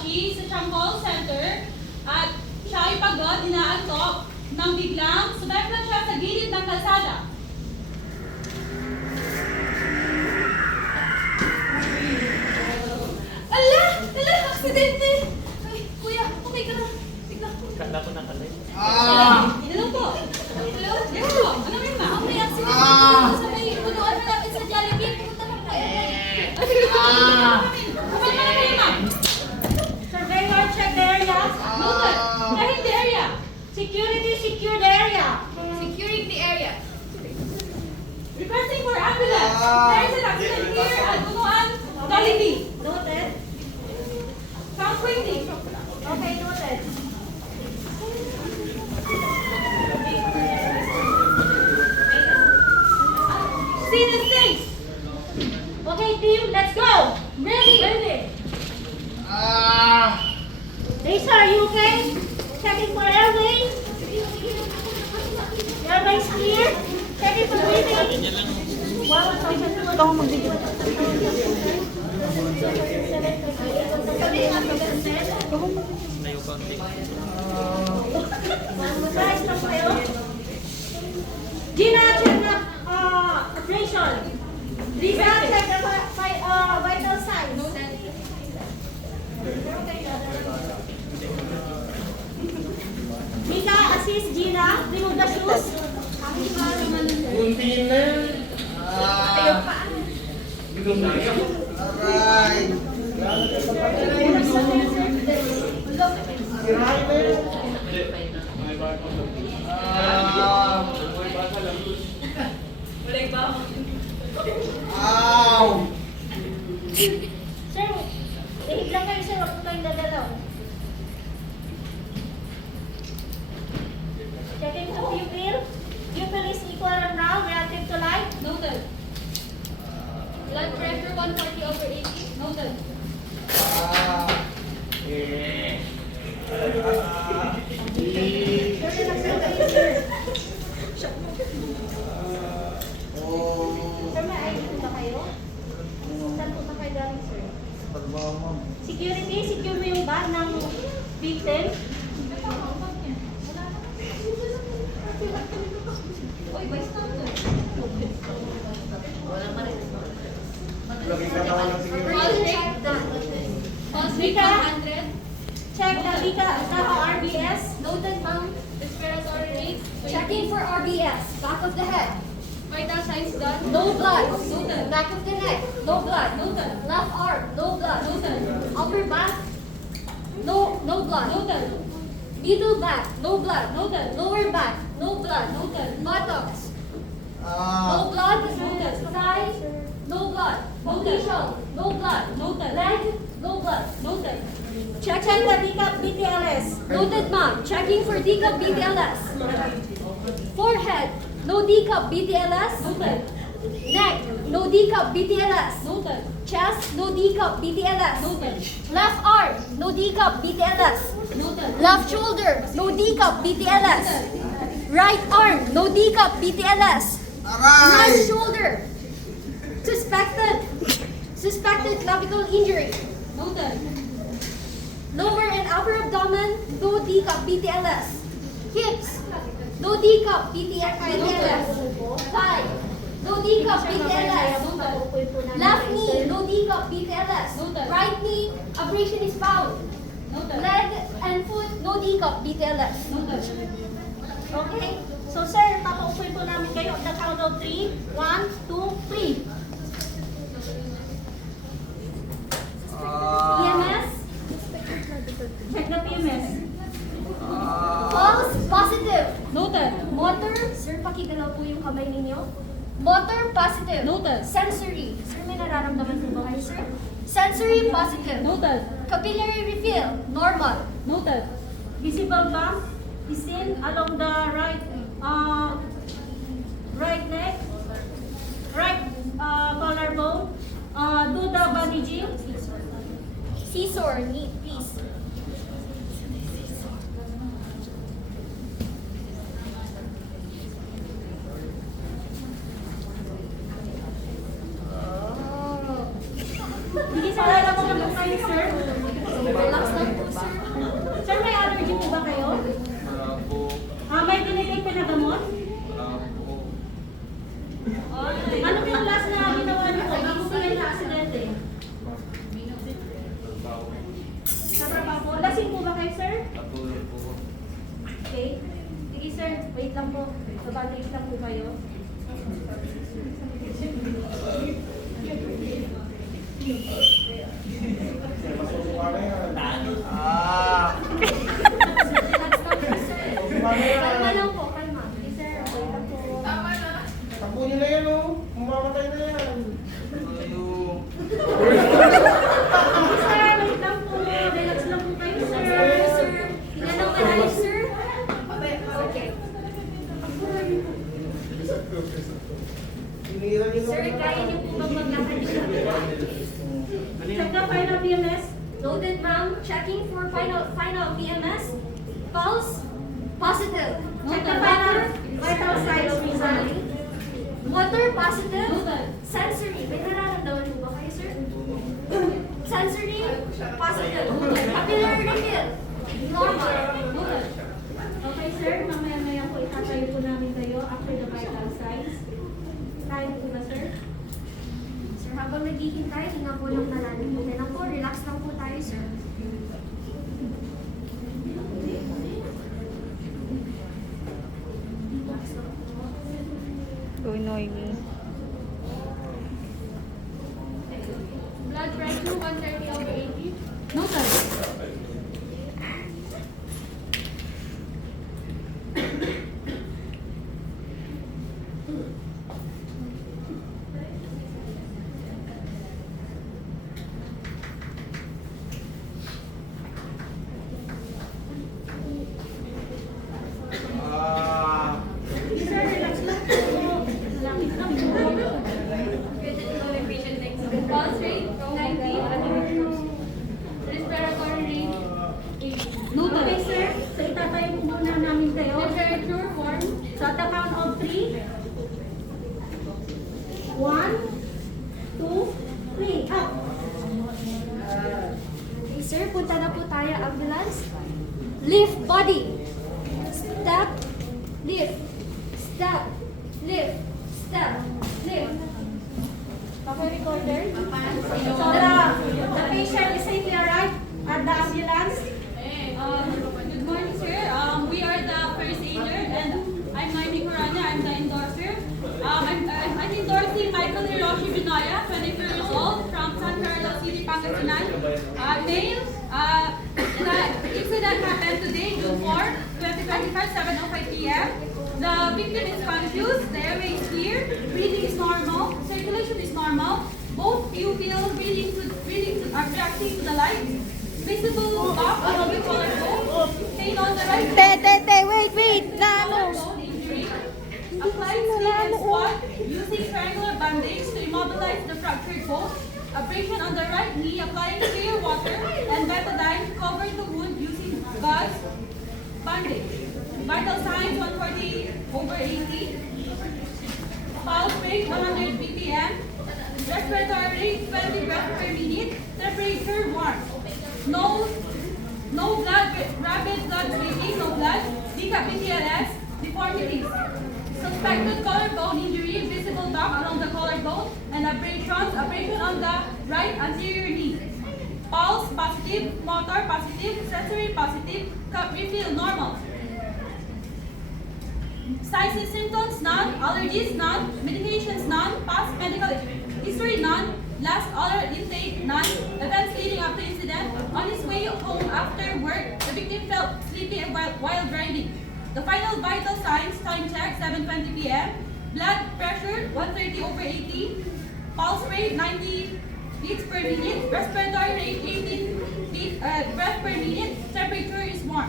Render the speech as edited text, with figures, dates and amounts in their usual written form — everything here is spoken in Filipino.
She sa siyang call center at siya ay pagod, inaantok nang biglang sumeplat siya sa gilid ng kalsada. Ala! Ala! Aksidente! Ay, kuya, okay ka na. Tignan ko. Kala ko nakalay. Hello po. Hello? Yes po. Ano rin ba? May aksidente po sa may punuan na natin sa Jollibee. Pumunta na kayo. Ay, sige po. Kapag na kayo, ma'am. Surveyor, check the area. Noted. Checking the area. Security, secure the area. Securing the area. Requesting for ambulance. There is an accident here at Punuan, Jollibee. Noted. Come quickly. Okay, noted. See the things. Okay, team, let's go. Ready. Ready. Lisa, are you okay? Checking for airway. Airway's clear. Checking for breathing. Wow, ito ako mag-video. Layo konti. Guys, lang kayo. Gina, check na operation. Lisa, check the vital signs. Mika, assist Gina. Remove the shoes. Kunti na. Alright. Ow! Sir, ihig lang kayo sir. Huwag po kayong dadalaw. Checking for pupil. Pupil is equal and round relative to light. Noted. Blood pressure 140 over 80. Noted. Sir, may ID po ba kayo? Saan po ba kayo galing, sir? Security, secure mo yung bag ng victim. Oy, bystander. Pulse rate 100. Check the Vika, RBS. Noted, ma'am. Respiratory rate. Checking for RBS. Back of the head. Vital signs done. No blood. Noted. Back of the neck. No blood. Noted. Left arm. No blood. Noted. Upper back. No blood. Noted. Middle back. No blood. Noted. Lower back. No blood. Noted. Buttocks. No blood. Noted. Side. No blood. Position. No blood. Noted. Leg. No blood. Noted. Check the Vika BTLS. Noted, ma'am. Checking for D-cup BTLS. Forehead. No D-cup BTLS. Noted. Neck. No D-cup BTLS. Noted. Chest. No D-cup BTLS. Noted. Left arm. No D-cup BTLS. Noted. Left shoulder. No D-cup BTLS. Right arm. No D-cup BTLS. Right Aray! shoulder. Suspected clavicle injury. Noted. Lower and upper abdomen. No D-cup BTLS. Hips. No D-cup BTLS. Thigh. No D-cup BTLS. Left knee. No D-cup BTLS. Right knee. Abrasion is found. Noted. Leg and foot. No D-cup BTLS. Noted. Okay? So sir, papaupoy po namin kayo on the count of 3. 1, 2, 3. PMS? Check the PMS. Pulse positive. Noted. Motor. Sir, pakigalaw po yung kamay ninyo. Motor positive. Noted. Sensory. Sir, may nararamdaman po ba kayo, sir? Sensory positive. Noted. Capillary refill. Normal. Noted. Visible bump is seen along the right neck, right collarbone. Do the bandaging. Scissor. Need, please. Hindi sa lalabas ng kayo, sir. Relax Natulog po. Okay. Sige sir, wait lang po. Babalik lang po kayo. Masusuka na yan. Relax lang po sir. Masusuka na yan. Kalma lang po, kalma. Sige sir, wait lang po. Takbo nyo na yan, oh. Mamamatay na yan. Ayun. Sige sir, wait lang po. Relax lang po kayo sir. Tingnan ng malalim, sir. Okay. Sinira nyo Sir, na. kaya niyo po bang maglakad yung kabila? Check the final BMS. Noted, ma'am. Checking for final PMS. Pulse, positive. Check the final vital signs, Rizal. Water, positive. Sensory. May nararamdaman po ba kayo, sir? Sensory, positive. Capillary refill, normal. Okay, sir. Mamaya-maya po itatayo po namin kayo after the vital signs. Tayo po na, sir. Sir, habang naghihintay, tingnan po lang nalalim. Okay lang po, relax lang po tayo, sir. Relax lang po. Don't annoy me. Blood pressure 130/80. Noted. Sige, sir. Relax lang po. Relax lang po. Pulse rate 90. Respiratory rate 80. Okay, sir. So itatayo po muna namin kayo. Temperature warm. So at the count of 3. 1, 2, 3. Up. Okay, sir, punta na po tayo, ambulance. Lift body. Step, lift. Step, lift. Step, lift. Okay, recorder. So the patient is safely arrived at the ambulance. Good morning, sir. We are the first aider, and I'm Naimi Coranya. I'm the endorser. I'm endorsing Michael Hiroshi Binaya, 24 years old, from San Carlos City, Pangasinan. Male. The incident happened today, June 4, 2025, 7:05 p.m. The victim is confused. The airway is clear. Breathing is normal. Circulation is normal. Both pupils are reacting to the light. Visible buff along the collarbone. Pain on the right. Wait, nanos. Collarbone injury. Applied sleeve and squat using triangular bandage to immobilize the fractured bone. Abrasion on the right knee, applying clear water and betadine to cover the wound using gauze bandage. Vital signs 140/80. Pulse rate 100 ppm. Respiratory rate 20 breaths per minute. Temperature warm. No blood, rapid blood bleeding, no blood. PTLS, deformities. Suspected collarbone injury, visible bump along the collarbone, and abrasion on the right anterior knee. Pulse positive, motor positive, sensory positive, cup refill normal. Signs and symptoms none, allergies none, medications none, past medical history none, last oral intake none, events leading up to incident. On his way home after work, the victim felt sleepy while driving. The final vital signs, time check 7:20 p.m. Blood pressure 130/80, pulse rate 90 beats per minute, respiratory rate 18 breath per minute, temperature is warm.